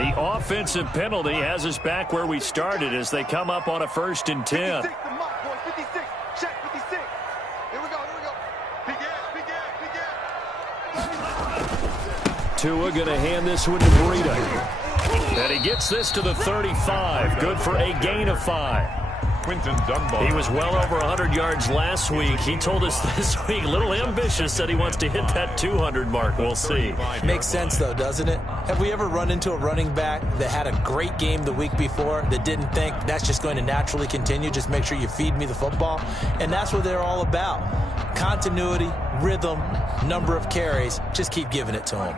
The offensive penalty has us back where we started as they come up on a 1st and 10. 56, the mark, boys. 56. Check 56. Here we go. Big ass. Tua going to hand this one to Breida. And he gets this to the 35. Good for a gain of 5. He was well over 100 yards last week. He told us this week, a little ambitious, said he wants to hit that 200 mark. We'll see. Makes sense, though, doesn't it? Have we ever run into a running back that had a great game the week before that didn't think that's just going to naturally continue? Just make sure you feed me the football. And that's what they're all about. Continuity, rhythm, number of carries. Just keep giving it to him.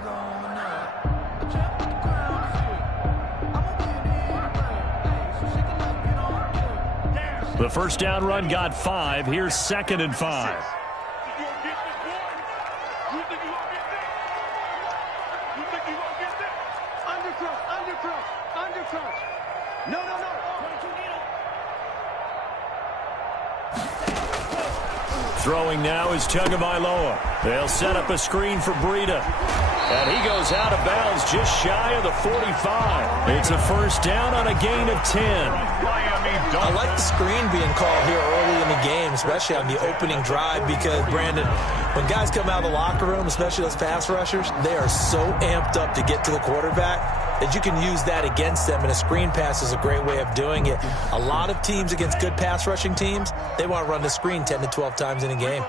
The first down run got 5. Here's 2nd and 5. Undercross. No. Throwing now is Tagovailoa. They'll set up a screen for Breida. And he goes out of bounds just shy of the 45. It's a first down on a gain of 10. I like the screen being called here early in the game, especially on the opening drive, because, Brandon, when guys come out of the locker room, especially those pass rushers, they are so amped up to get to the quarterback that you can use that against them, and a screen pass is a great way of doing it. A lot of teams against good pass rushing teams, they want to run the screen 10 to 12 times in a game.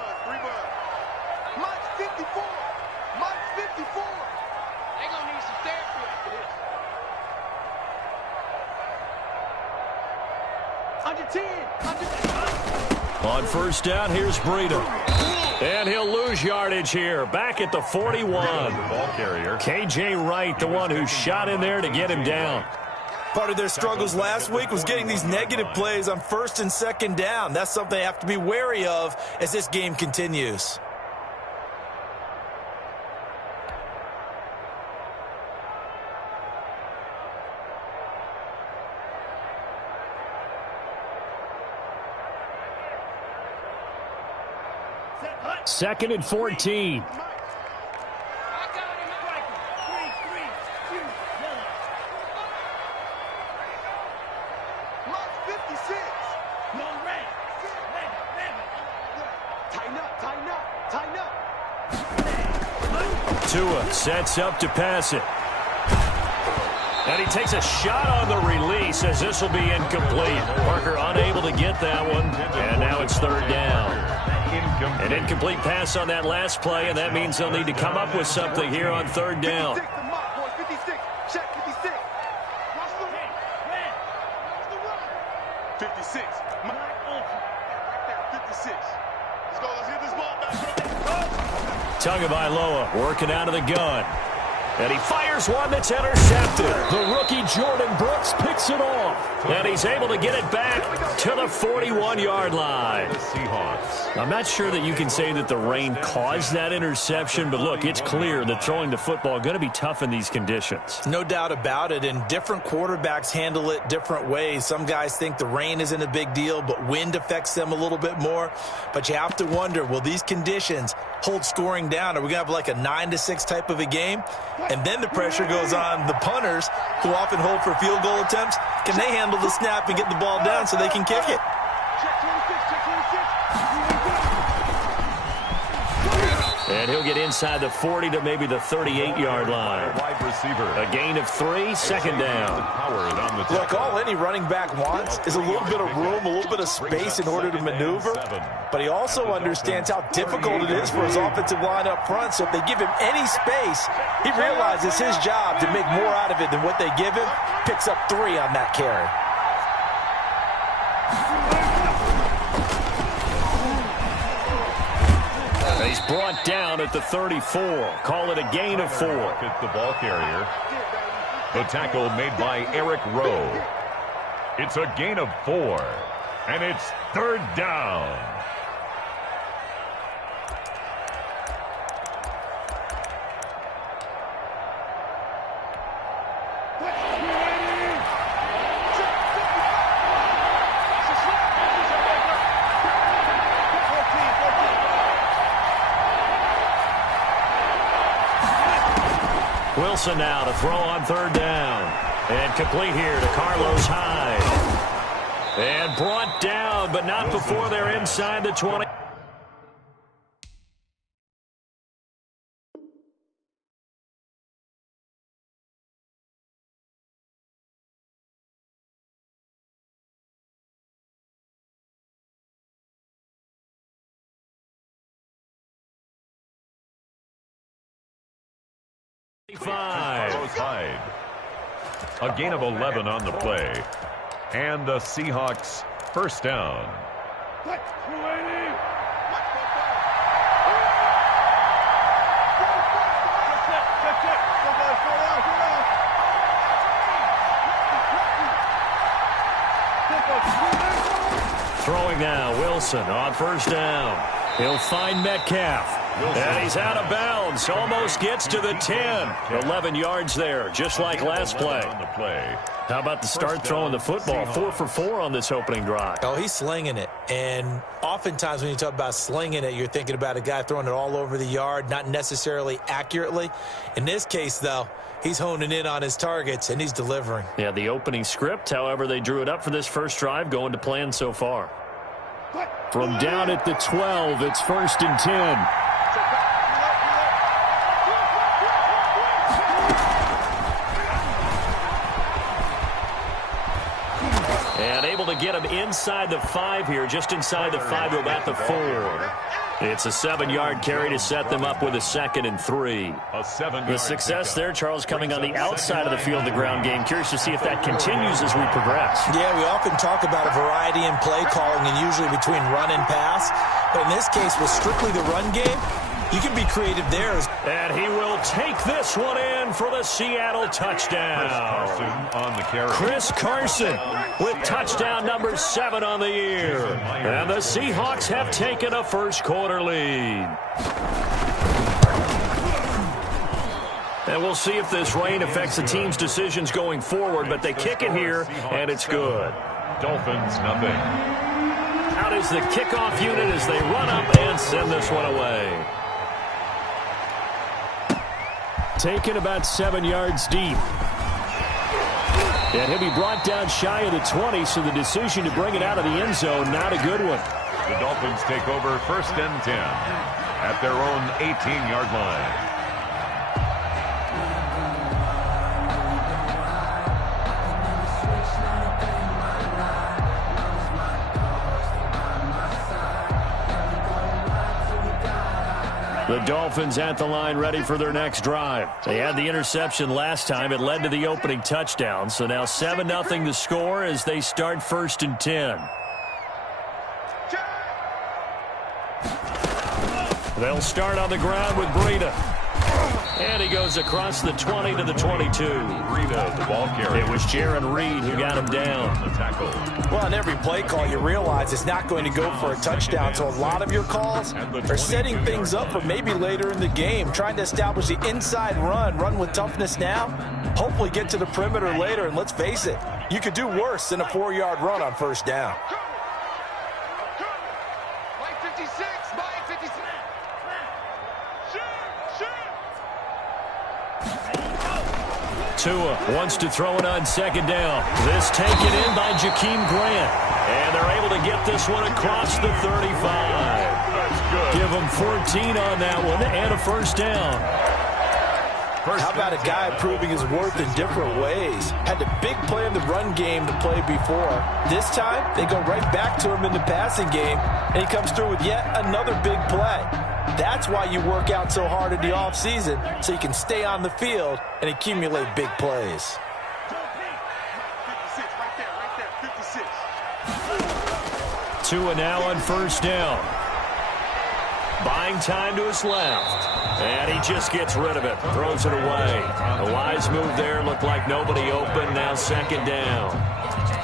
On first down, here's Breida. And he'll lose yardage here. Back at the 41. Ball carrier. K.J. Wright, the one who shot in there to get him down. Part of their struggles last week was getting these negative plays on 1st and 2nd down. That's something they have to be wary of as this game continues. Second and 14. Tua sets up to pass it. And he takes a shot on the release as this will be incomplete. Parker unable to get that one. And now it's 3rd down. An incomplete pass on that last play, and that means they'll need to come up with something here on 3rd down. 56. Check 56. 56. 56. Let's get this ball back. Tagovailoa working out of the gun. And he fires one that's intercepted. The rookie Jordan Brooks picks it off. And he's able to get it back to the 41-yard line. The Seahawks. I'm not sure that you can say that the rain caused that interception, but look, it's clear that throwing the football is going to be tough in these conditions. No doubt about it, and different quarterbacks handle it different ways. Some guys think the rain isn't a big deal, but wind affects them a little bit more. But you have to wonder, will these conditions hold scoring down? Are we going to have like a 9-6 type of a game? And then the pressure goes on the punters, who often hold for field goal attempts. Can they handle the snap and get the ball down so they can kick it? And he'll get inside the 40 to maybe the 38-yard line. Wide receiver. A gain of 3, 2nd down. Look, all any running back wants is a little bit of room, a little bit of space in order to maneuver. But he also understands how difficult it is for his offensive line up front. So if they give him any space, he realizes his job to make more out of it than what they give him. Picks up 3 on that carry. He's brought down at the 34. Call it a gain of 4. At the ball carrier. The tackle made by Eric Rowe. It's a gain of 4. And it's 3rd down. Wilson now to throw on third down. And complete here to Carlos Hyde. And brought down, but not before they're inside the 20. Hyde. A gain of 11 on the play. And the Seahawks first down. Throwing now, Wilson on first down. He'll find Metcalf. And he's out of bounds. Almost gets to the 10. 11 yards there, just like last play. How about the start throwing the football? 4 for 4 on this opening drive. Oh, he's slinging it. And oftentimes when you talk about slinging it, you're thinking about a guy throwing it all over the yard, not necessarily accurately. In this case, though, he's honing in on his targets, and he's delivering. Yeah, the opening script, however, they drew it up for this first drive, going to plan so far. From down at the 12, it's 1st and 10. And able to get him inside the 5 here, just inside the 5 to about the 4. It's a 7-yard carry to set them up with a 2nd and 3. The success there, Charles, coming on the outside of the field, the ground game. Curious to see if that continues as we progress. Yeah, we often talk about a variety in play calling and usually between run and pass. But in this case, with strictly the run game, you can be creative there. And he will take this one in for the Seattle touchdown. Chris Carson with touchdown number 7 on the year. And the Seahawks have taken a first-quarter lead. And we'll see if this rain affects the team's decisions going forward, but they kick it here, and it's good. Dolphins, nothing. Out is the kickoff unit as they run up and send this one away. Taken about 7 yards deep. And he'll be brought down shy of the 20, so the decision to bring it out of the end zone, not a good one. The Dolphins take over 1st and 10 at their own 18-yard line. The Dolphins at the line ready for their next drive. They had the interception last time. It led to the opening touchdown. So now 7-0 the score as they start 1st and 10. They'll start on the ground with Breida. And he goes across the 20 to the 22. Breida, the ball carrier. It was Jaron Reed who got him down. The tackle. Well, on every play call, you realize it's not going to go for a touchdown. So a lot of your calls are setting things up for maybe later in the game, trying to establish the inside run with toughness now, hopefully get to the perimeter later. And let's face it, you could do worse than a 4-yard run on first down. Tua wants to throw it on 2nd down. This taken in by Jakeem Grant. And they're able to get this one across the 35. Give them 14 on that one and a first down. How about a guy proving his worth in different ways? Had the big play in the run game to play before. This time, they go right back to him in the passing game, and he comes through with yet another big play. That's why you work out so hard in the offseason, so you can stay on the field and accumulate big plays. 56, right there, 56. Tua now on first down. Buying time to his left. And he just gets rid of it. Throws it away. A wise move there. Looked like nobody open. Now 2nd down.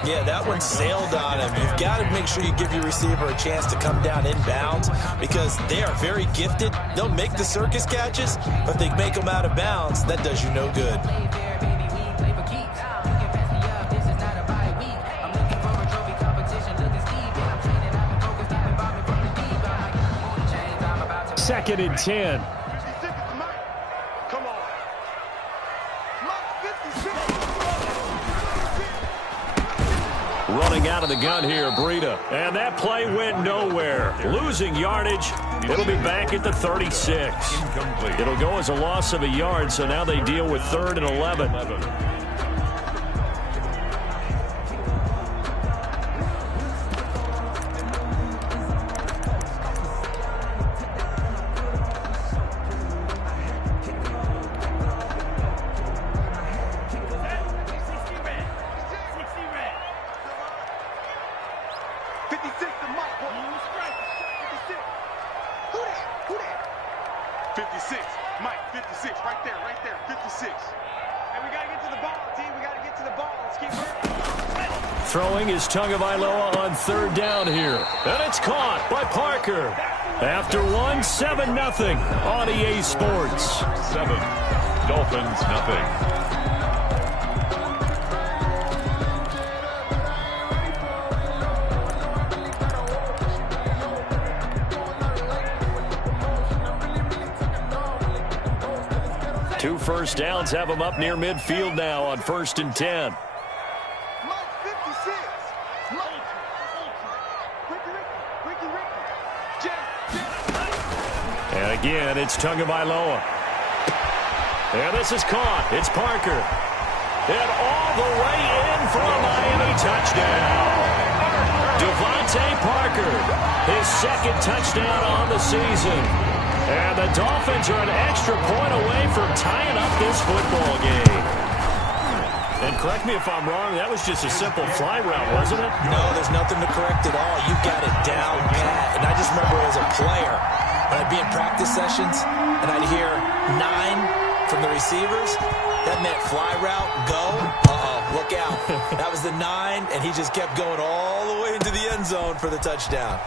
Yeah, that one sailed on him. You've got to make sure you give your receiver a chance to come down inbounds because they are very gifted. They'll make the circus catches, but if they make them out of bounds, that does you no good. Second and 10. rolling out of the gun here, Breida. And that play went nowhere. Losing yardage. It'll be back at the 36. It'll go as a loss of a yard, so now they deal with 3rd and 11. Throwing is Tagovailoa on 3rd down here. And it's caught by Parker. After 7-0 on EA Sports. 7. Dolphins, nothing. Two first downs have them up near midfield now on 1st and 10. And again, it's Tagovailoa. And this is caught. It's Parker. And all the way in for a Miami touchdown. Devontae Parker, his 2nd touchdown on the season. And the Dolphins are an extra point away from tying up this football game. And correct me if I'm wrong, that was just a simple fly route, wasn't it? No, there's nothing to correct at all. You got it down pat. And I just remember as a player, when I'd be in practice sessions and I'd hear 9 from the receivers, that meant fly route, go, look out. That was the 9, and he just kept going all the way into the end zone for the touchdown.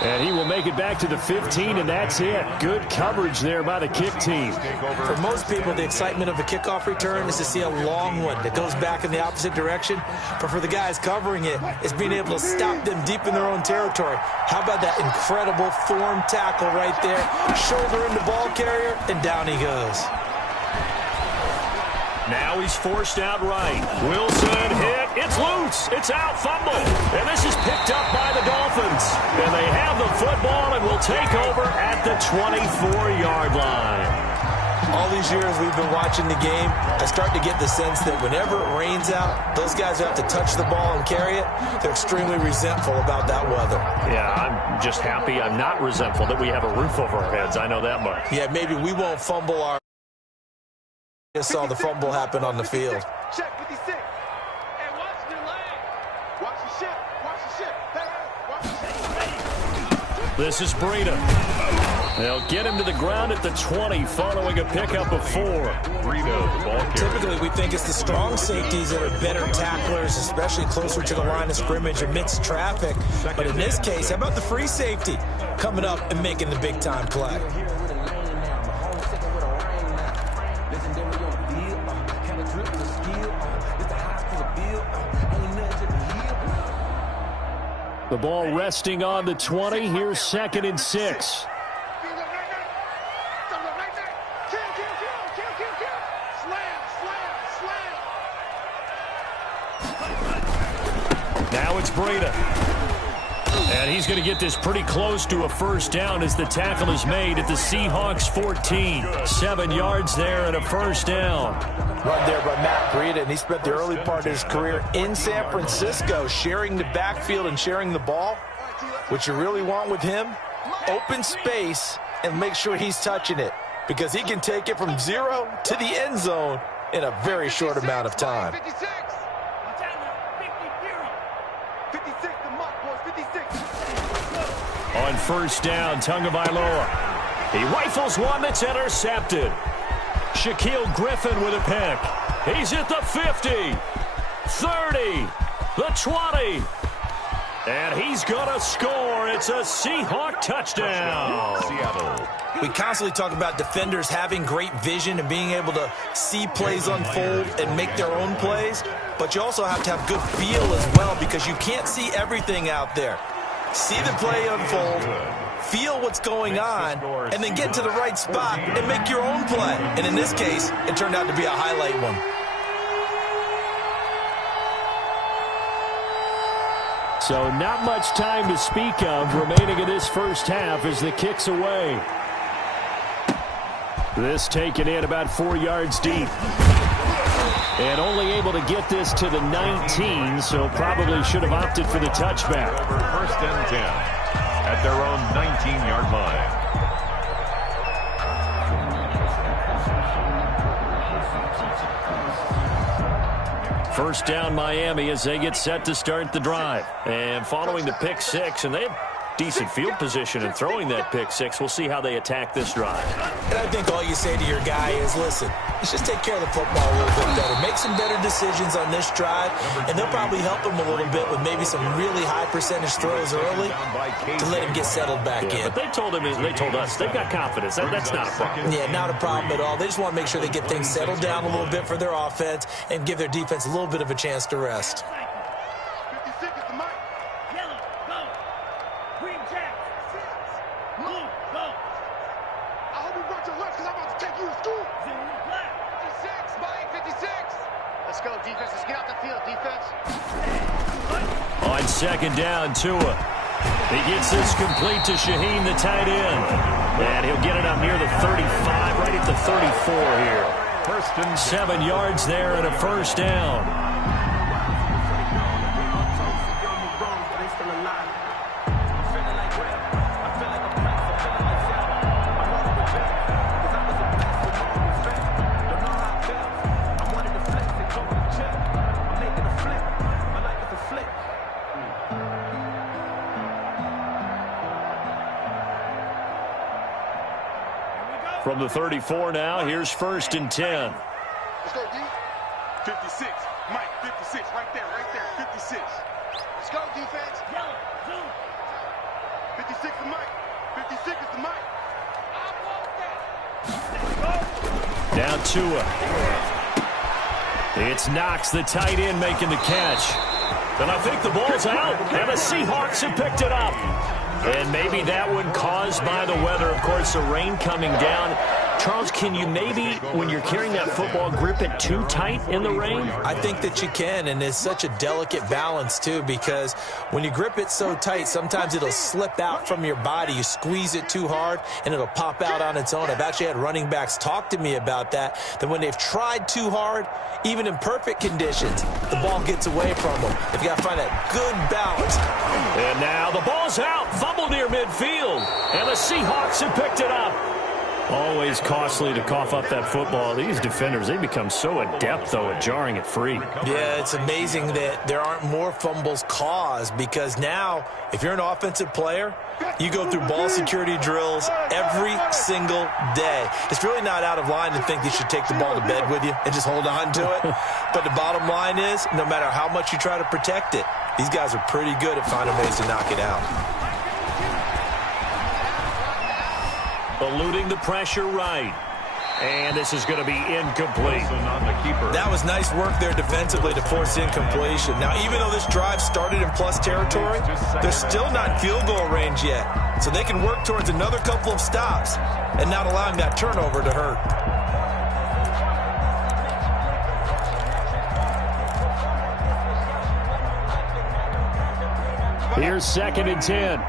And he will make it back to the 15, and that's it. Good coverage there by the kick team. For most people, the excitement of a kickoff return is to see a long one that goes back in the opposite direction. But for the guys covering it, it's being able to stop them deep in their own territory. How about that incredible form tackle right there? Shoulder into ball carrier, and down he goes. Now he's forced out right. Wilson hit. It's loose. It's out. Fumble. And this is picked up by the Dolphins. And they have the football and will take over at the 24-yard line. All these years we've been watching the game, I start to get the sense that whenever it rains out, those guys who have to touch the ball and carry it, they're extremely resentful about that weather. Yeah, I'm just happy I'm not resentful that we have a roof over our heads. I know that much. Yeah, maybe we won't fumble our... Just saw the fumble happen on the field. Check 56. Hey, watch your leg. Watch the ship. Watch the ship. Hey, watch the ship. This is Breida. They'll get him to the ground at the 20 following a pickup of 4. Breida, the ball carrier. Typically, we think it's the strong safeties that are better tacklers, especially closer to the line of scrimmage amidst traffic. But in this case, how about the free safety coming up and making the big-time play? The ball resting on the 20. Here's 2nd and 6. Now it's Breida. And he's going to get this pretty close to a first down as the tackle is made at the Seahawks 14. 7 yards there and a first down. Run there by Matt Breida, and he spent the early part of his career in San Francisco sharing the backfield and sharing the ball. What you really want with him, open space and make sure he's touching it because he can take it from 0 to the end zone in a very short amount of time. 56. 56, the mark, boys, 56. On first down, Tagovailoa. He rifles one that's intercepted. Shaquille Griffin with a pick. He's at the 50, 30, the 20. And he's going to score. It's a Seahawk touchdown. Seattle. We constantly talk about defenders having great vision and being able to see plays unfold and make their own plays. But you also have to have good feel as well because you can't see everything out there. See the play unfold, feel what's going on, and then get to the right spot and make your own play. And in this case, it turned out to be a highlight one. So not much time to speak of remaining in this first half as the kick's away. This taken in about 4 yards deep. And only able to get this to the 19, so probably should have opted for the touchback. Over 1st and 10 at their own 19-yard line. First down Miami as they get set to start the drive. And following the pick six, and they have decent field position in throwing that pick six. We'll see how they attack this drive. And I think all you say to your guy is, listen, let's just take care of the football a little bit better. Make some better decisions on this drive, and they'll probably help him a little bit with maybe some really high percentage throws early to let him get settled back in. But they told us they've got confidence. That's not a problem. Yeah, not a problem at all. They just want to make sure they get things settled down a little bit for their offense and give their defense a little bit of a chance to rest. On second down, Tua. He gets this complete to Shaheen, the tight end. And he'll get it up near the 35, right at the 34 here. 7 yards there and a first down. From the 34 now, here's 1st and 10. Let's go, D. 56. Mike, 56. Right there, 56. Let's go, defense. Yellow, zoom. 56 is Mike. 56 is the Mike. I want that. Down Tua. It's Knox, the tight end, making the catch. And I think the ball's out, and the Seahawks have picked it up. And maybe that one caused by the weather. Of course, the rain coming down. Charles, can you maybe, when you're carrying that football, grip it too tight in the rain? I think that you can, and it's such a delicate balance, too, because when you grip it so tight, sometimes it'll slip out from your body. You squeeze it too hard, and it'll pop out on its own. I've actually had running backs talk to me about that when they've tried too hard, even in perfect conditions, the ball gets away from them. They've got to find that good balance. And now the ball's out, fumbled near midfield, and the Seahawks have picked it up. Always costly to cough up that football. These defenders, they become so adept, though, at jarring it free. Yeah, it's amazing that there aren't more fumbles caused, because now, if you're an offensive player, you go through ball security drills every single day. It's really not out of line to think you should take the ball to bed with you and just hold on to it. But the bottom line is, no matter how much you try to protect it, these guys are pretty good at finding ways to knock it out. Eluding the pressure right. And this is going to be incomplete. That was nice work there defensively to force incompletion. Now, even though this drive started in plus territory, they're still not in field goal range yet. So they can work towards another couple of stops and not allowing that turnover to hurt. Here's 2nd and 10.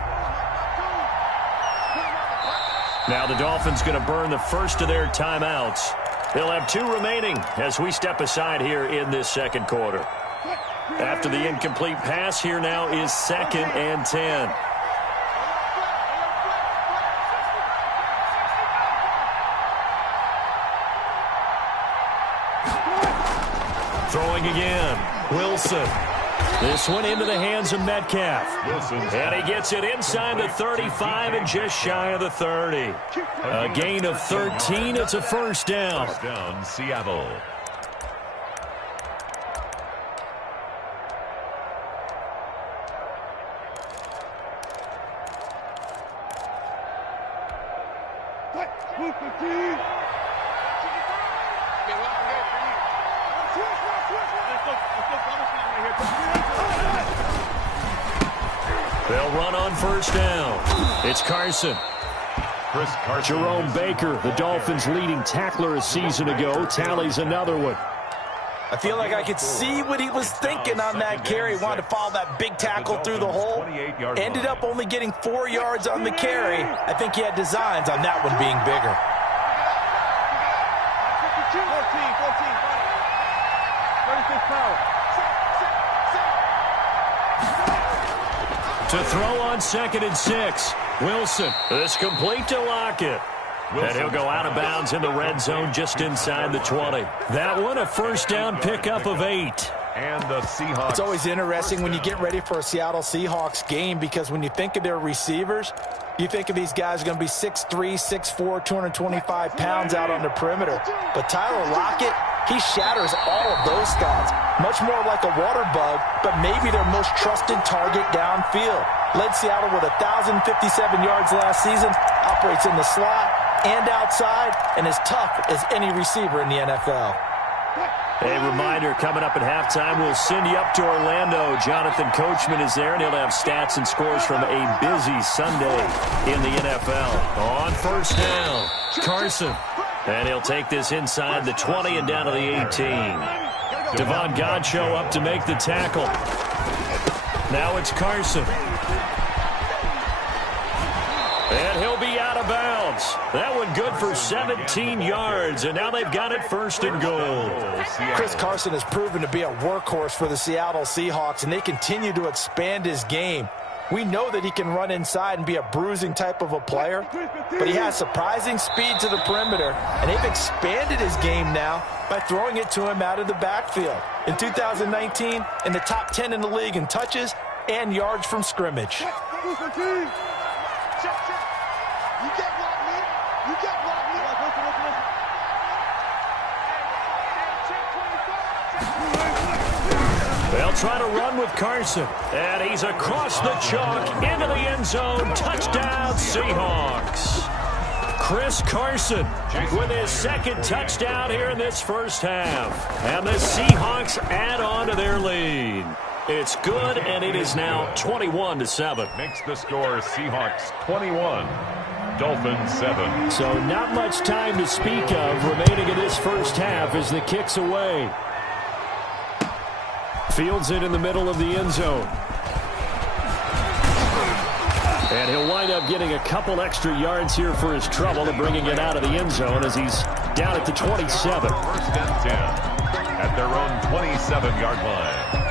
Now the Dolphins going to burn the first of their timeouts. They'll have 2 remaining as we step aside here in this second quarter. After the incomplete pass, here now is 2nd and 10. Throwing again. Wilson. This one into the hands of Metcalf. And he gets it inside the 35 and just shy of the 30. A gain of 13. It's a first down. First down, Seattle. They'll run on first down. It's Carson. Jerome Baker, the Dolphins' leading tackler a season ago, tallies another one. I feel like I could see what he was thinking on that carry. He wanted to follow that big tackle through the hole. Ended up only getting 4 yards on the carry. I think he had designs on that one being bigger. 14, to throw on 2nd and 6. Wilson is complete to Lockett. And he'll go out of bounds in the red zone just inside the 20. That one a first down pickup of 8. And the Seahawks. It's always interesting when you get ready for a Seattle Seahawks game because when you think of their receivers, you think of these guys are going to be 6'3", 6'4", 225 pounds out on the perimeter. But Tyler Lockett, he shatters all of those stats. Much more like a water bug, but maybe their most trusted target downfield. Led Seattle with 1,057 yards last season, operates in the slot and outside, and as tough as any receiver in the NFL. A reminder, coming up at halftime, we'll send you up to Orlando. Jonathan Coachman is there, and he'll have stats and scores from a busy Sunday in the NFL. On first down, Carson. And he'll take this inside the 20 and down to the 18. Devon Godchaux up to make the tackle. Now it's Carson. And he'll be out of bounds. That one good for 17 yards, and now they've got it 1st and goal. Chris Carson has proven to be a workhorse for the Seattle Seahawks, and they continue to expand his game. We know that he can run inside and be a bruising type of a player, but he has surprising speed to the perimeter, and they've expanded his game now by throwing it to him out of the backfield. In 2019, in the top 10 in the league in touches and yards from scrimmage. They'll try to run with Carson. And he's across the chalk into the end zone. Touchdown, Seahawks. Chris Carson with his 2nd touchdown here in this first half. And the Seahawks add on to their lead. It's good, and it is now 21-7. Makes the score Seahawks 21, Dolphins 7. So not much time to speak of remaining in this first half as the kick's away. Fields it in the middle of the end zone. And he'll wind up getting a couple extra yards here for his trouble and bringing it out of the end zone as he's down at the 27. 1st and 10 at their own 27-yard line.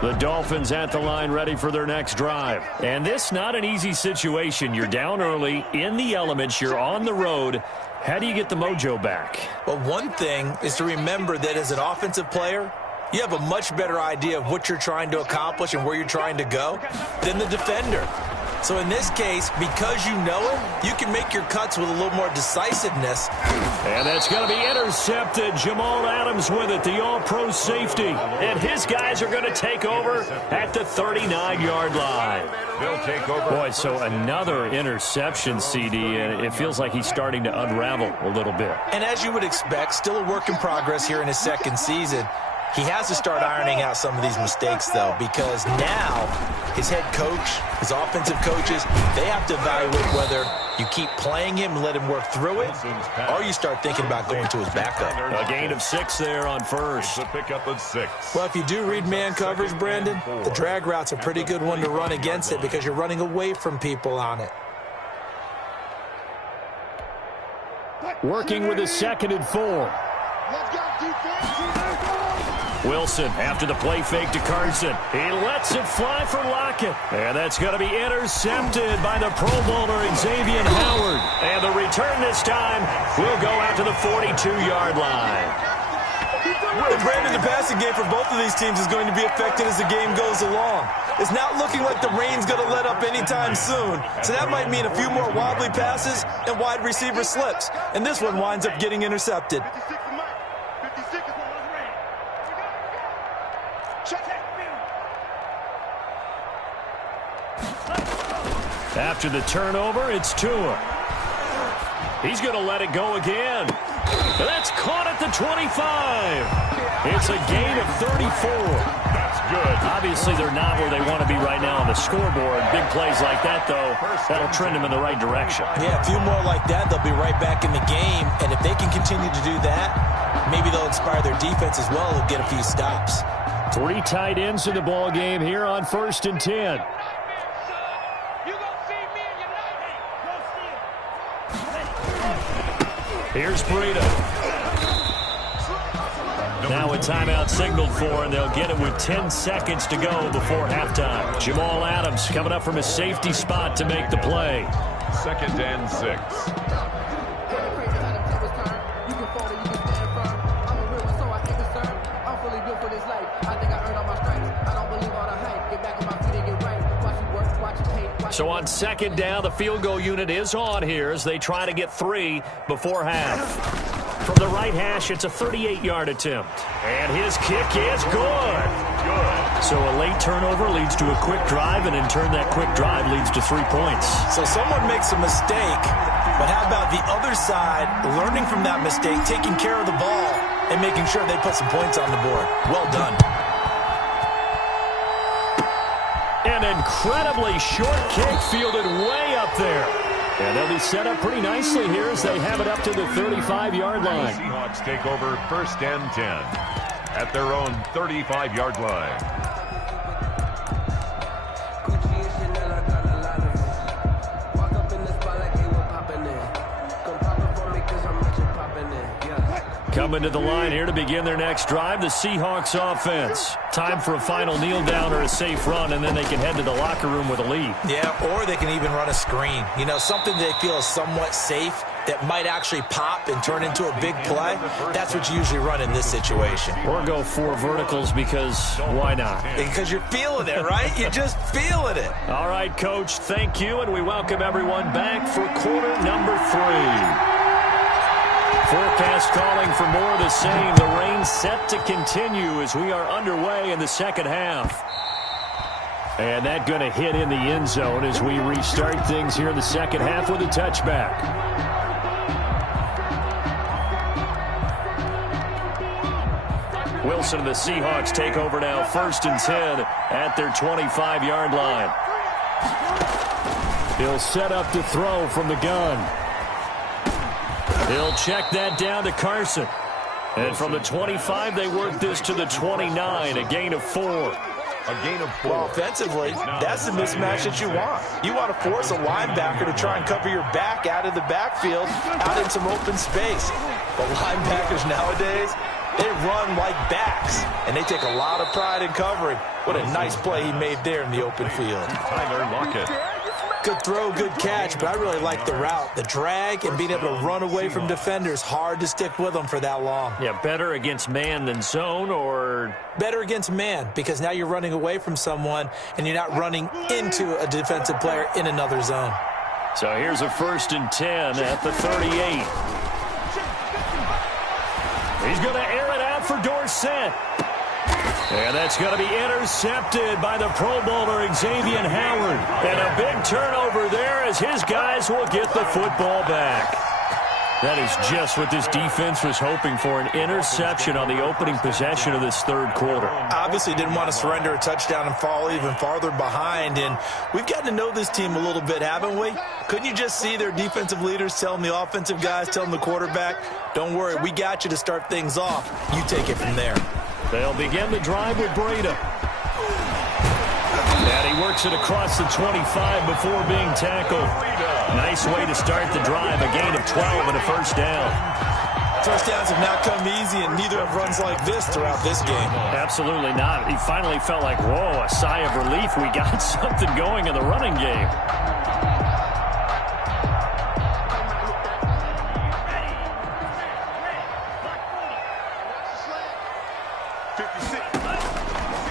The Dolphins at the line ready for their next drive. And this not an easy situation. You're down early, in the elements, you're on the road. How do you get the mojo back? Well, one thing is to remember that as an offensive player, you have a much better idea of what you're trying to accomplish and where you're trying to go than the defender. So in this case, because you know it, you can make your cuts with a little more decisiveness. And that's going to be intercepted. Jamal Adams with it, the all-pro safety. And his guys are going to take over at the 39-yard line. They'll take over. Boy, so another interception, CD, and it feels like he's starting to unravel a little bit. And as you would expect, still a work in progress here in his 2nd season. He has to start ironing out some of these mistakes, though, because now his head coach, his offensive coaches, they have to evaluate whether you keep playing him and let him work through it, or you start thinking about going to his backup. A gain of 6 there on first. It's a pickup of 6. Well, if you do read man coverage, Brandon, the drag route's a pretty good one to run against it because you're running away from people on it. Working with his 2nd and 4. Let's go, defense. Wilson after the play fake to Carson. He lets it fly for Lockett. And that's going to be intercepted by the Pro Bowler Xavier Howard. And the return this time will go out to the 42-yard line. And Brandon, the passing game for both of these teams is going to be affected as the game goes along. It's not looking like the rain's going to let up anytime soon. So that might mean a few more wobbly passes and wide receiver slips. And this one winds up getting intercepted. 56 to Mike. 56 is After the turnover, it's Tua. He's going to let it go again. That's caught at the 25. It's a gain of 34. good. Obviously, they're not where they want to be right now on the scoreboard. Big plays like that, though, that'll trend them in the right direction. Yeah, a few more like that, they'll be right back in the game. And if they can continue to do that, maybe they'll inspire their defense as well. They'll get a few stops. 3 tight ends in the ball game here on 1st and 10. Here's Breida. Now a timeout signaled for, and they'll get it with 10 seconds to go before halftime. Jamal Adams coming up from a safety spot to make the play. 2nd and 6. So on 2nd down, the field goal unit is on here as they try to get 3 before half. From the right hash, it's a 38-yard attempt. And his kick is good. So a late turnover leads to a quick drive, and in turn that quick drive leads to 3 points. So someone makes a mistake, but how about the other side learning from that mistake, taking care of the ball, and making sure they put some points on the board? Well done. An incredibly short kick fielded way up there. And they'll be set up pretty nicely here as they have it up to the 35-yard line. Seahawks take over 1st and 10 at their own 35-yard line. Coming to the line here to begin their next drive, the Seahawks offense. Time for a final kneel down or a safe run, and then they can head to the locker room with a lead. Yeah, or they can even run a screen. You know, something they feel is somewhat safe that might actually pop and turn into a big play. That's what you usually run in this situation. Or go 4 verticals because why not? Because you're feeling it, right? You're just feeling it. All right, Coach, thank you, and we welcome everyone back for quarter number 3. Forecast calling for more of the same. The rain set to continue as we are underway in the 2nd half. And that going to hit in the end zone as we restart things here in the 2nd half with a touchback. Wilson and the Seahawks take over now 1st and 10 at their 25-yard line. He'll set up to throw from the gun. He'll check that down to Carson. And from the 25, they work this to the 29, a gain of 4. A gain of 4. Well, offensively, that's the mismatch that you want. You want to force a linebacker to try and cover your back out of the backfield, out in some open space. But linebackers nowadays, they run like backs, and they take a lot of pride in covering. What a nice play he made there in the open field. Tyler Lockett. Good throw, good catch, but I really like the route. The drag and being able to run away from defenders, hard to stick with them for that long. Yeah, better against man than zone, or? Better against man, because now you're running away from someone and you're not running into a defensive player in another zone. So here's a 1st and 10 at the 38. He's going to air it out for Dorsett. And that's going to be intercepted by the Pro Bowler Xavier Howard. And a big turnover there as his guys will get the football back. That is just what this defense was hoping for, an interception on the opening possession of this 3rd quarter. Obviously didn't want to surrender a touchdown and fall even farther behind. And we've gotten to know this team a little bit, haven't we? Couldn't you just see their defensive leaders telling the offensive guys, telling the quarterback, don't worry, we got you to start things off. You take it from there. They'll begin the drive with Breida. And he works it across the 25 before being tackled. Nice way to start the drive, a gain of 12 and a 1st down. First downs have not come easy, and neither have runs like this throughout this game. Absolutely not. He finally felt like, whoa, a sigh of relief. We got something going in the running game.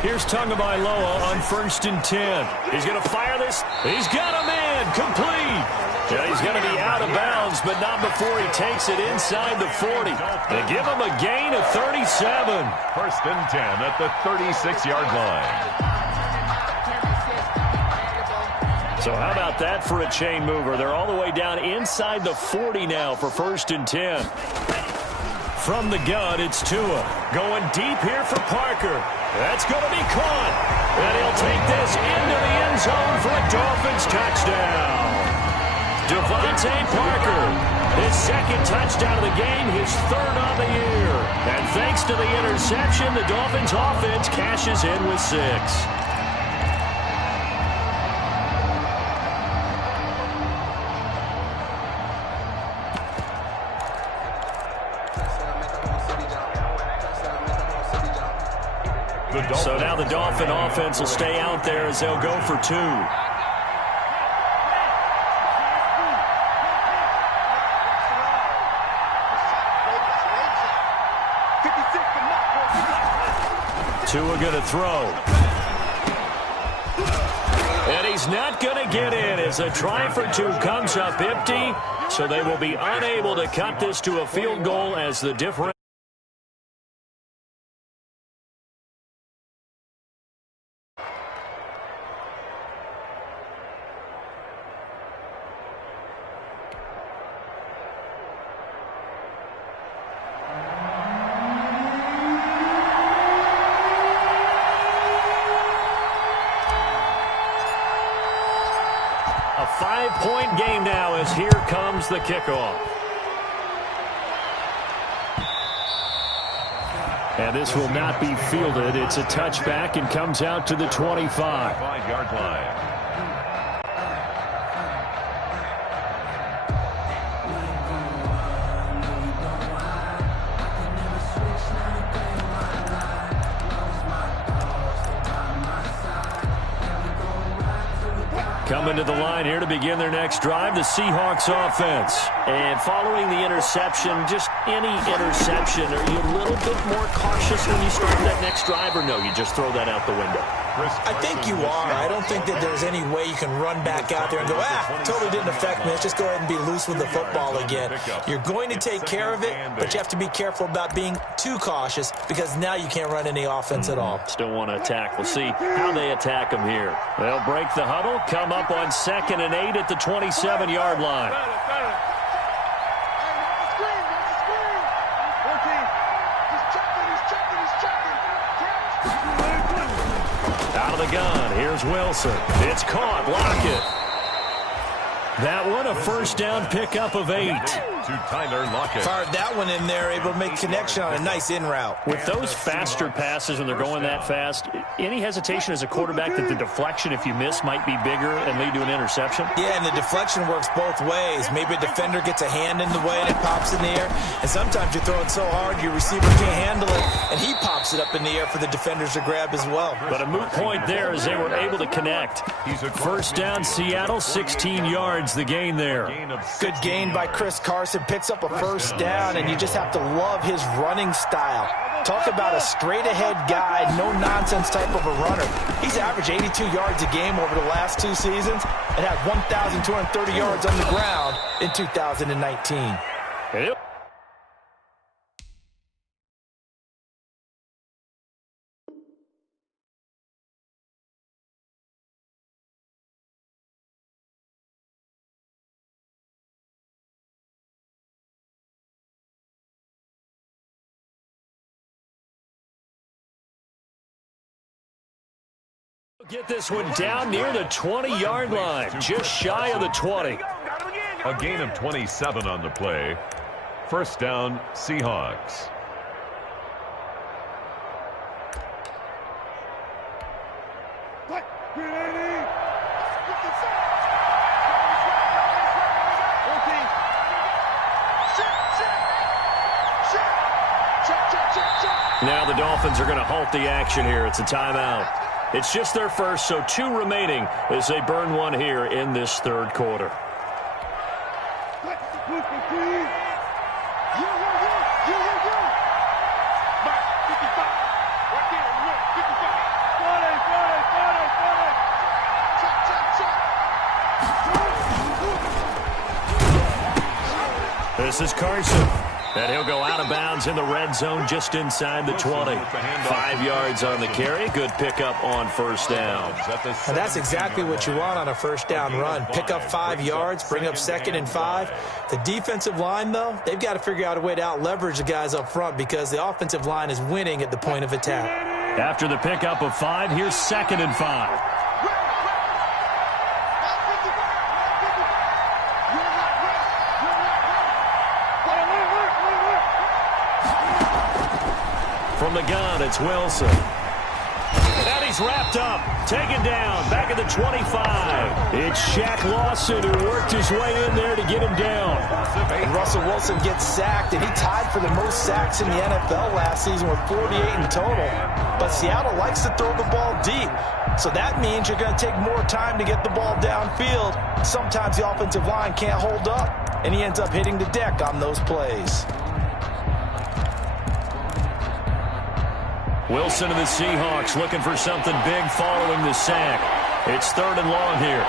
Here's Tagovailoa on 1st and 10. He's going to fire this. He's got a man complete. Yeah, he's going to be out of bounds, but not before he takes it inside the 40. They give him a gain of 37. 1st and 10 at the 36-yard line. So how about that for a chain mover? They're all the way down inside the 40 now for 1st and 10. From the gun, it's Tua. Going deep here for Parker. That's going to be caught. And he'll take this into the end zone for a Dolphins touchdown. Devontae Parker, his second touchdown of the game, his third on the year. And thanks to the interception, the Dolphins offense cashes in with 6. So now the Dolphin offense will stay out there as they'll go for 2. 2 are going to throw. And he's not going to get in as a try for 2 comes up empty. So they will be unable to cut this to a field goal as the difference. A 5-point game now as here comes the kickoff. And this will not be fielded. It's a touchback and comes out to the 25. 5-yard line. Coming to the line here to begin their next drive, the Seahawks offense. And following the interception, just any interception, are you a little bit more cautious when you start that next drive, or no, you just throw that out the window? I think you are. I don't think that there's any way you can run back out there and go, totally didn't affect me. Let's just go ahead and be loose with the football again. You're going to take care of it, but you have to be careful about being too cautious because now you can't run any offense at all. Still want to attack. We'll see how they attack them here. They'll break the huddle, come up on 2nd and 8 at the 27-yard line. Out of the gun, here's Wilson. It's caught, Lockett. That one, a first down pickup of 8. To Tyler Lockett. Fired that one in there, able to make connection on a nice in route. With those faster passes when they're going that fast, any hesitation as a quarterback that the deflection, if you miss, might be bigger and lead to an interception? Yeah, and the deflection works both ways. Maybe a defender gets a hand in the way and it pops in the air. And sometimes you throw it so hard your receiver can't handle it, and he pops it up in the air for the defenders to grab as well. But a moot point there as they were able to connect. First down, Seattle, 16 yards, the gain there. Good gain by Chris Carson. Picks up a first down, and you just have to love his running style. Talk about a straight-ahead guy, no-nonsense type of a runner. He's averaged 82 yards a game over the last 2 seasons and had 1,230 yards on the ground in 2019. Yep. Get this one down near the 20-yard line, just shy of the 20. A gain of 27 on the play. First down, Seahawks. Now the Dolphins are going to halt the action here. It's a timeout. It's just their first, so 2 remaining as they burn one here in this third quarter. This is Carson. And he'll go out of bounds in the red zone just inside the 20. 5 yards on the carry. Good pickup on first down. And that's exactly what you want on a first down run. Pick up 5 yards, bring up 2nd and 5. The defensive line, though, they've got to figure out a way to out-leverage the guys up front because the offensive line is winning at the point of attack. After the pickup of 5, here's 2nd and 5. From the gun, it's Wilson. And he's wrapped up, taken down, back at the 25. It's Shaq Lawson who worked his way in there to get him down. And Russell Wilson gets sacked, and he tied for the most sacks in the NFL last season with 48 in total. But Seattle likes to throw the ball deep, so that means you're going to take more time to get the ball downfield. Sometimes the offensive line can't hold up, and he ends up hitting the deck on those plays. Wilson and the Seahawks looking for something big following the sack. It's 3rd and long here.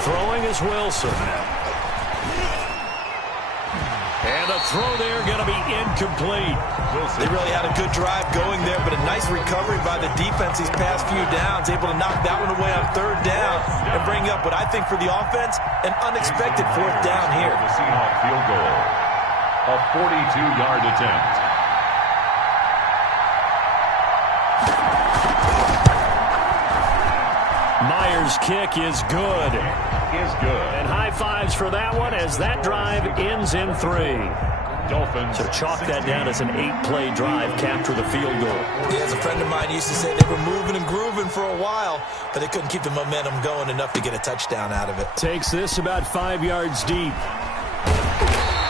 Throwing is Wilson. And the throw there going to be incomplete. They really had a good drive going there, but a nice recovery by the defense these past few downs, able to knock that one away on 3rd down and bring up what I think for the offense, an unexpected 4th down here. The Seahawk field goal. A 42-yard attempt. Myers' kick is good. And high fives for that one as that drive ends in 3. Dolphins. So chalk that down as an 8-play drive, capture the field goal. Yeah, as a friend of mine used to say, they were moving and grooving for a while, but they couldn't keep the momentum going enough to get a touchdown out of it. Takes this about 5 yards deep.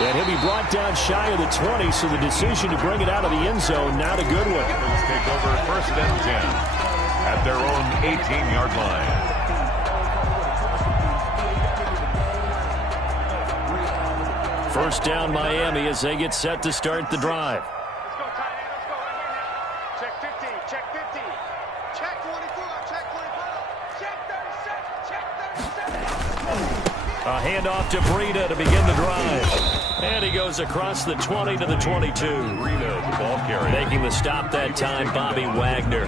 And he'll be brought down shy of the 20, so the decision to bring it out of the end zone, not a good one. Dolphins take over 1st and 10 at their own 18-yard line. First down Miami as they get set to start the drive. Let's go, tight end. Let's go right here now. Check 15. Check 15. Check 24. Check 24. Check 36. Check 37. A handoff to Breida to begin the drive. And he goes across the 20 to the 22. Breida, the ball carrier. Making the stop that time, Bobby Wagner.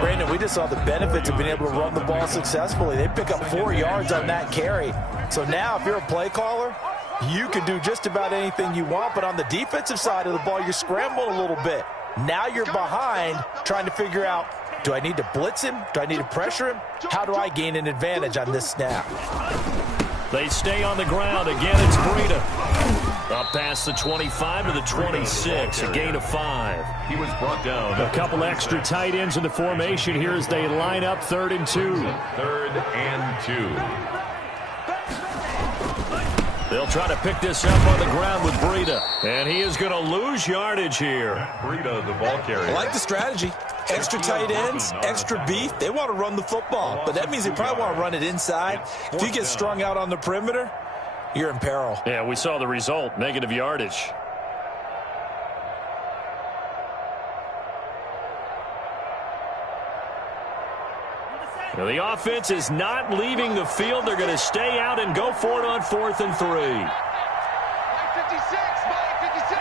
Brandon, we just saw the benefits of being able to run the ball successfully. They pick up 4 yards on that carry. So now if you're a play caller, you can do just about anything you want, but on the defensive side of the ball, you're scrambling a little bit. Now you're behind trying to figure out, do I need to blitz him? Do I need to pressure him? How do I gain an advantage on this snap? They stay on the ground. Again, it's Breida. Up past the 25 to the 26, a gain of 5. He was brought down. A couple extra tight ends in the formation here as they line up 3rd and 2. 3rd and 2. They'll try to pick this up on the ground with Breida. And he is going to lose yardage here. Breida, the ball carrier. I like the strategy. Extra tight ends, extra beef. They want to run the football, but that means they probably want to run it inside. If you get strung out on the perimeter, you're in peril. Yeah, we saw the result, negative yardage. Now, the offense is not leaving the field. They're going to stay out and go for it on 4th and 3. Mike 56. Mike 56.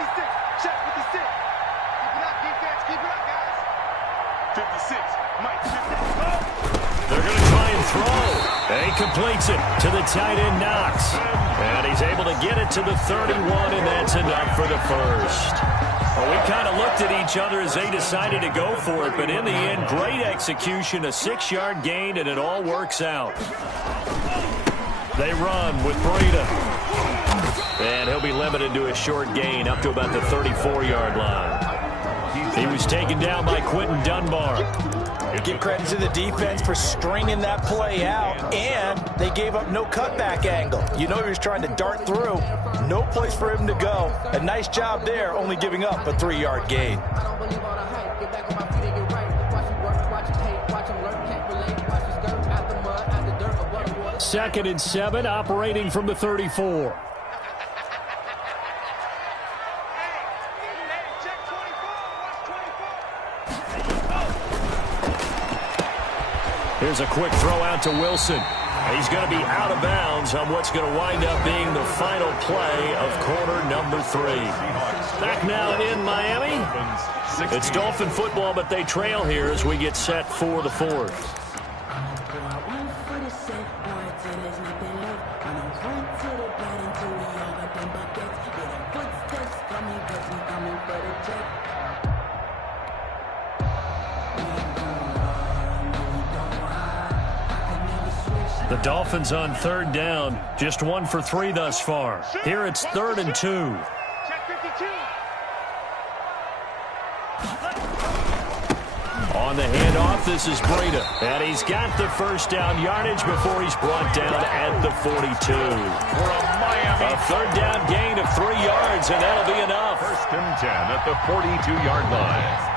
56. Check 56. Keep it up, defense. Keep it up, guys. 56. Mike 56. They're going to try and throw. And he completes it to the tight end, Knox. And he's able to get it to the 31, and that's enough for the first. Well, we kind of looked at each other as they decided to go for it, but in the end, great execution, a 6-yard gain, and it all works out. They run with Breida. And he'll be limited to a short gain up to about the 34-yard line. He was taken down by Quentin Dunbar. Give credit to the defense for stringing that play out, and they gave up no cutback angle. You know he was trying to dart through. No place for him to go. A nice job there, only giving up a 3-yard gain. Second and 7, operating from the 34. Here's a quick throw out to Wilson. He's going to be out of bounds on what's going to wind up being the final play of quarter number 3. Back now in Miami. It's Dolphin football, but they trail here as we get set for the 4th. The Dolphins on third down, just 1 for 3 thus far. Here it's 3rd and 2. On the handoff, this is Breida. And he's got the first down yardage before he's brought down at the 42. A third down gain of 3 yards, and that'll be enough. 1st and 10 at the 42-yard line.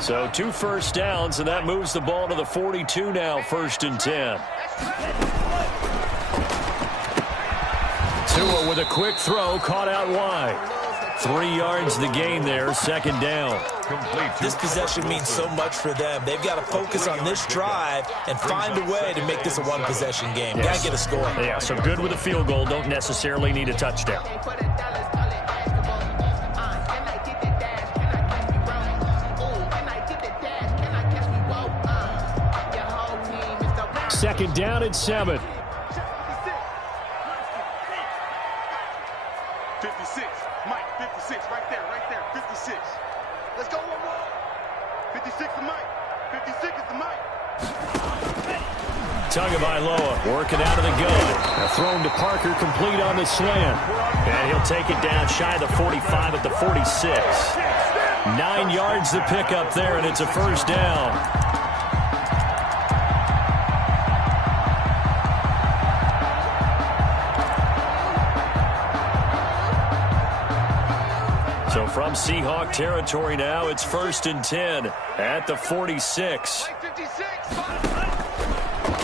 So 2 first downs, and that moves the ball to the 42 now, 1st and 10. Tua with a quick throw, caught out wide. 3 yards the gain there, 2nd down. This possession means so much for them. They've got to focus on this drive and find a way to make this a one-possession game. Got to get a score. Yeah, so good with a field goal, don't necessarily need a touchdown. Second down at 7. 56. Mike, 56. Right there, 56. Let's go one more. 56 to Mike. 56 is the Mike. Tagovailoa working out of the gun. Thrown to Parker, complete on the slant. And he'll take it down shy of the 45 at the 46. 9 yards to pick up there, and it's a first down. So from Seahawk territory now, it's 1st and 10 at the 46.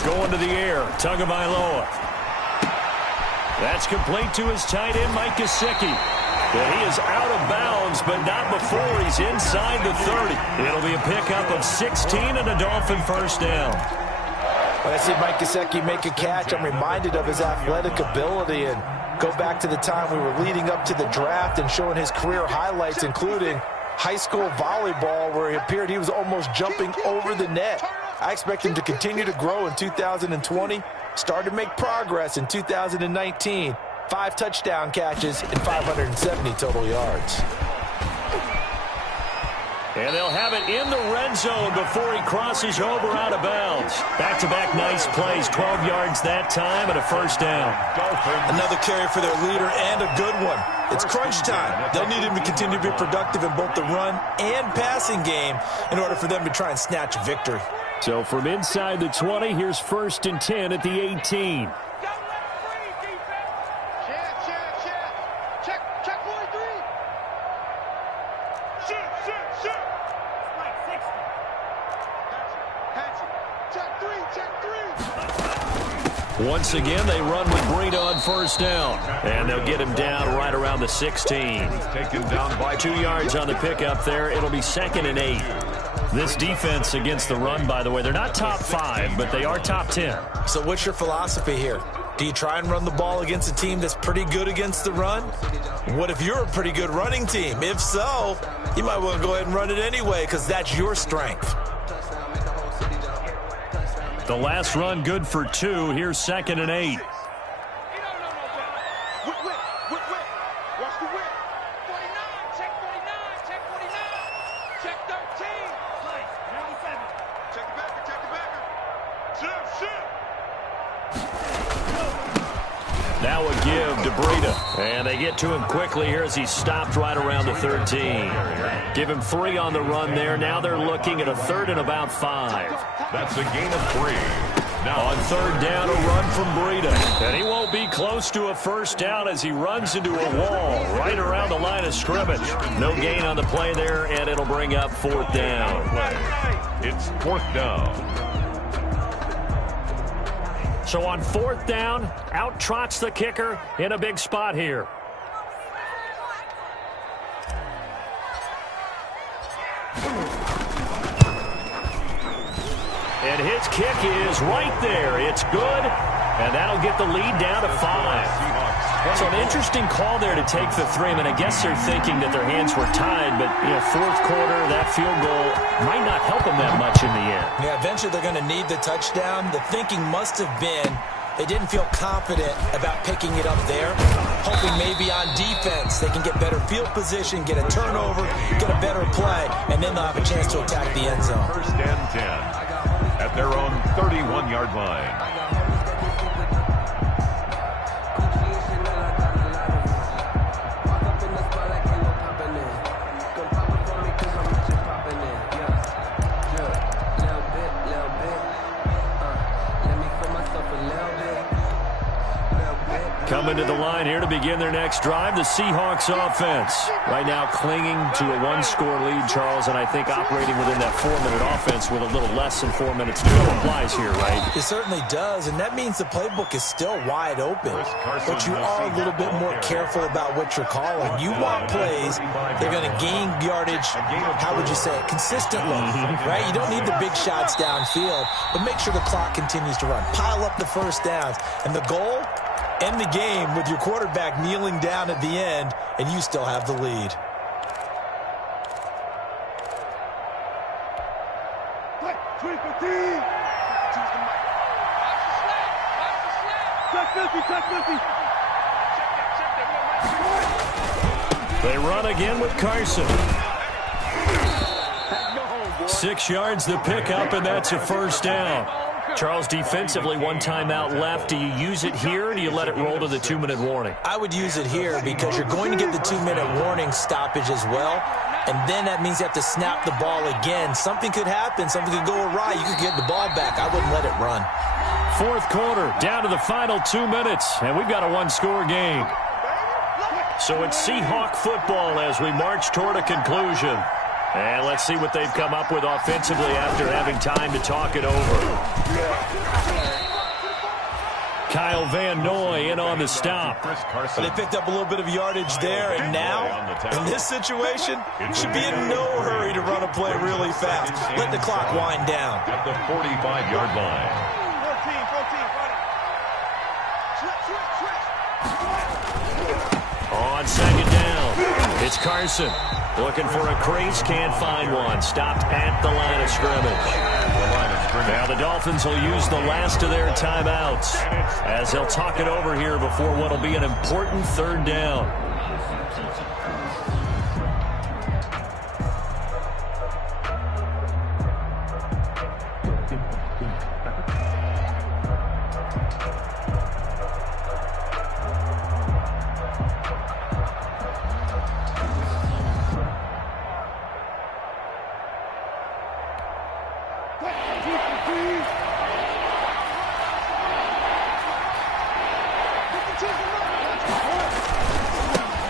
Going to the air, Tagovailoa. That's complete to his tight end, Mike Gesicki. But he is out of bounds, but not before he's inside the 30. It'll be a pickup of 16 and a Dolphin first down. When I see Mike Gesicki make a catch, I'm reminded of his athletic ability and go back to the time we were leading up to the draft and showing his career highlights, including high school volleyball, where he appeared he was almost jumping over the net. I expect him to continue to grow in 2020, start to make progress in 2019. 5 touchdown catches and 570 total yards. And they'll have it in the red zone before he crosses over out of bounds. Back-to-back nice plays, 12 yards that time and a first down. Another carry for their leader and a good one. It's crunch time. They'll need him to continue to be productive in both the run and passing game in order for them to try and snatch a victory. So from inside the 20, here's 1st and 10 at the 18. Once again, they run with Breida on first down. And they'll get him down right around the 16. Taken down by 2 yards on the pickup there. It'll be 2nd and 8. This defense against the run, by the way, they're not top 5, but they are top 10. So what's your philosophy here? Do you try and run the ball against a team that's pretty good against the run? What if you're a pretty good running team? If so, you might want to go ahead and run it anyway because that's your strength. The last run good for 2. Here's 2nd and 8. Now a give to Breida. And they get to him quickly here as he stopped right around the 13. Give him 3 on the run there. Now they're looking at a 3rd and about 5. That's a gain of 3. Now on 3rd down, a run from Breida. And he won't be close to a first down as he runs into a wall right around the line of scrimmage. No gain on the play there, and it'll bring up 4th down. It's 4th down. So on 4th down, out trots the kicker in a big spot here. And his kick is right there. It's good, and that'll get the lead down to 5. So an interesting call there to take the 3. I mean, I guess they're thinking that their hands were tied, but, fourth quarter, that field goal might not help them that much in the end. Yeah, eventually they're going to need the touchdown. The thinking must have been they didn't feel confident about picking it up there, hoping maybe on defense they can get better field position, get a turnover, get a better play, and then they'll have a chance to attack the end zone. First and 10 at their own 31-yard line. Coming to the line here to begin their next drive, the Seahawks offense. Right now clinging to a 1-score lead, Charles, and I think operating within that 4-minute offense with a little less than 4 minutes to go applies here, right? It certainly does, and that means the playbook is still wide open. But you are a little bit more careful about what you're calling. You want plays, they're going to gain yardage, how would you say it, consistently, right? You don't need the big shots downfield, but make sure the clock continues to run. Pile up the first downs, and the goal? End the game with your quarterback kneeling down at the end, and you still have the lead. They run again with Carson. 6 yards the pickup, and that's a first down. Charles, defensively, 1 timeout left. Do you use it here, or do you let it roll to the 2-minute warning? I would use it here because you're going to get the 2-minute warning stoppage as well, and then that means you have to snap the ball again. Something could happen. Something could go awry. You could get the ball back. I wouldn't let it run. Fourth quarter, down to the final 2 minutes, and we've got a 1-score game. So it's Seahawk football as we march toward a conclusion. And let's see what they've come up with offensively after having time to talk it over. Kyle Van Noy in on the stop. They picked up a little bit of yardage there, and now, in this situation, should be in no hurry to run a play really fast. Let the clock wind down. At the 45-yard line. 14. On second down, it's Carson. Looking for a crease, can't find one. Stopped at the line of scrimmage. Now the Dolphins will use the last of their timeouts as they'll talk it over here before what will be an important third down.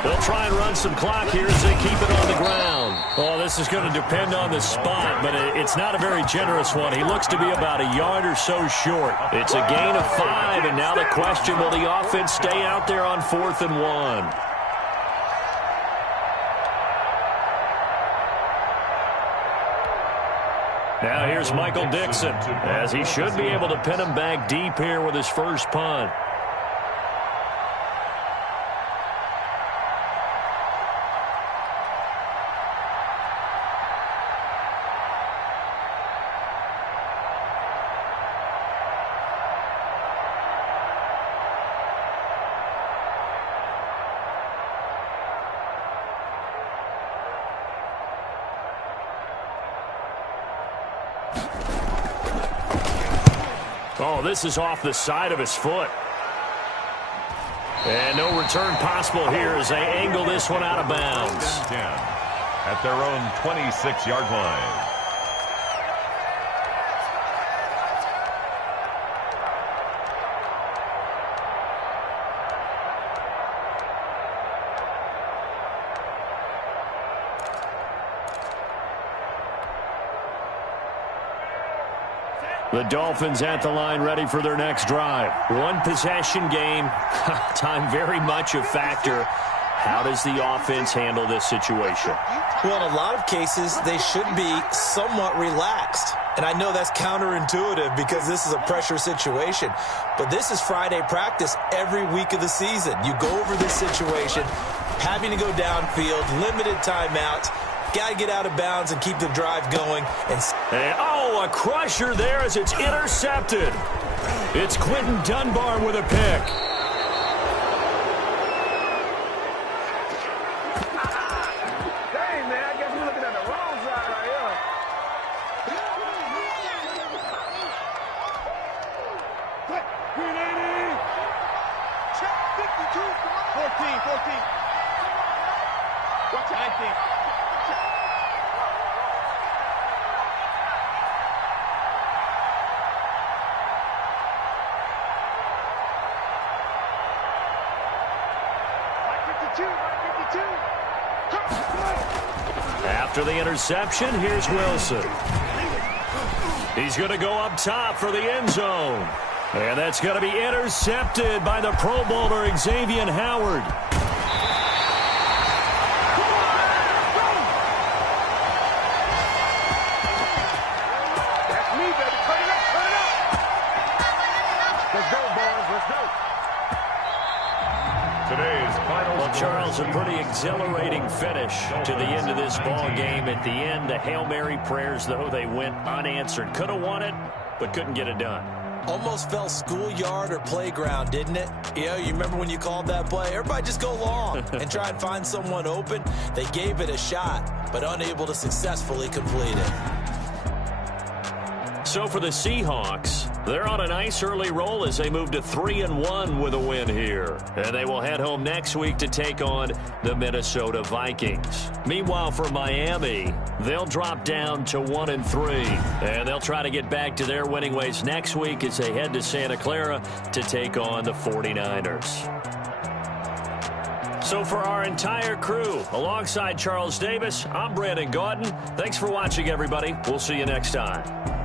They'll try and run some clock here as they keep it on the ground. Oh, this is going to depend on the spot, but it's not a very generous one. He looks to be about a yard or so short. It's a gain of 5, and now the question, will the offense stay out there on 4th and 1? Now here's Michael Dixon, as he should be able to pin him back deep here with his first punt. Oh, this is off the side of his foot. And no return possible here as they angle this one out of bounds. 10 at their own 26-yard line. The Dolphins at the line ready for their next drive. One possession game. Time very much a factor. How does the offense handle this situation? Well, in a lot of cases, they should be somewhat relaxed. And I know that's counterintuitive because this is a pressure situation. But this is Friday practice every week of the season. You go over this situation, having to go downfield, limited timeouts, got to get out of bounds and keep the drive going. And a crusher there as it's intercepted. It's Quentin Dunbar with a pick. After the interception, here's Wilson. He's going to go up top for the end zone. And that's going to be intercepted by the Pro Bowler Xavier Howard. That's me, baby. Turn it up, turn it up. Let's go, boys. Let's go. Today's final. Well, Charles, a pretty exhilarating finish to the end of this ball game. At the end, the Hail Mary prayers, though, they went unanswered. Could have won it, but couldn't get it done. almost felt schoolyard or playground, didn't it? You know, you remember when you called that play? Everybody just go long and try and find someone open. They gave it a shot, but unable to successfully complete it. So for the Seahawks, they're on a nice early roll as they move to 3-1 with a win here. And they will head home next week to take on the Minnesota Vikings. Meanwhile, for Miami, they'll drop down to 1-3. And they'll try to get back to their winning ways next week as they head to Santa Clara to take on the 49ers. So for our entire crew, alongside Charles Davis, I'm Brandon Gaudin. Thanks for watching, everybody. We'll see you next time.